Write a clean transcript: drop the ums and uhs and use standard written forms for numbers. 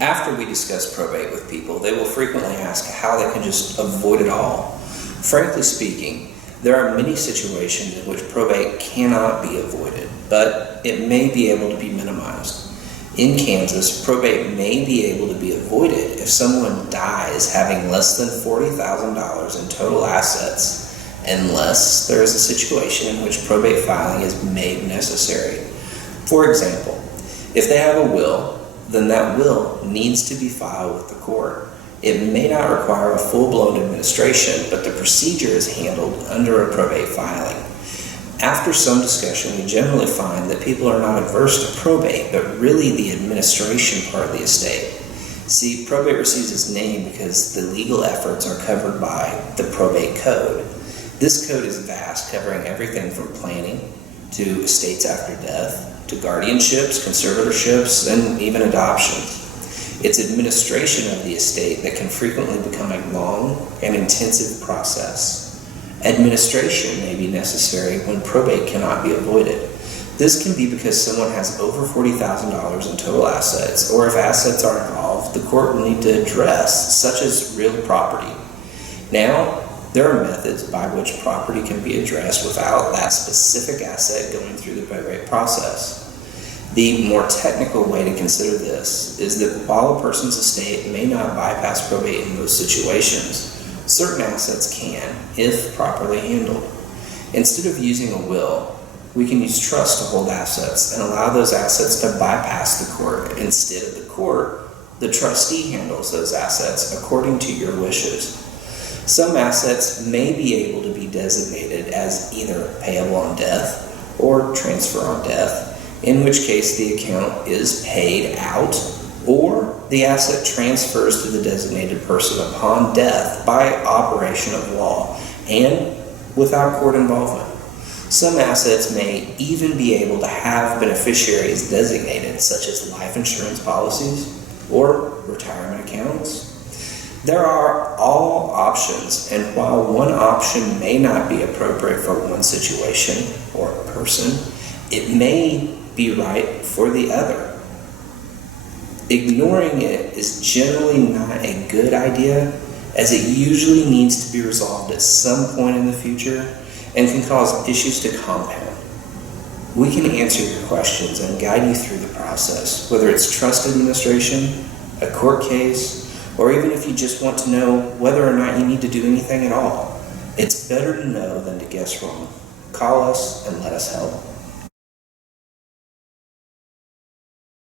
After we discuss probate with people, they will frequently ask how they can just avoid it all. Frankly speaking, there are many situations in which probate cannot be avoided, but it may be able to be minimized. In Kansas, probate may be able to be avoided if someone dies having less than $40,000 in total assets, unless there is a situation in which probate filing is made necessary. For example, if they have a will, then that will needs to be filed with the court. It may not require a full-blown administration, but the procedure is handled under a probate filing. After some discussion, we generally find that people are not averse to probate, but really the administration part of the estate. See, probate receives its name because the legal efforts are covered by the probate code. This code is vast, covering everything from planning to estates after death, to guardianships, conservatorships, and even adoptions. It's administration of the estate that can frequently become a long and intensive process. Administration may be necessary when probate cannot be avoided. This can be because someone has over $40,000 in total assets, or if assets are involved, the court will need to address, such as real property. Now, there are methods by which property can be addressed without that specific asset going through the probate process. The more technical way to consider this is that while a person's estate may not bypass probate in most situations, certain assets can, if properly handled. Instead of using a will, we can use trust to hold assets and allow those assets to bypass the court. Instead of the court, the trustee handles those assets according to your wishes. Some assets may be able to be designated as either payable on death or transfer on death, in which case the account is paid out, or the asset transfers to the designated person upon death by operation of law and without court involvement. Some assets may even be able to have beneficiaries designated, such as life insurance policies or retirement accounts. There are all options, and while one option may not be appropriate for one situation or person, it may be right for the other. Ignoring it is generally not a good idea, as it usually needs to be resolved at some point in the future and can cause issues to compound. We can answer your questions and guide you through the process, whether it's trust administration, a court case, or even if you just want to know whether or not you need to do anything at all. It's better to know than to guess wrong. Call us and let us help.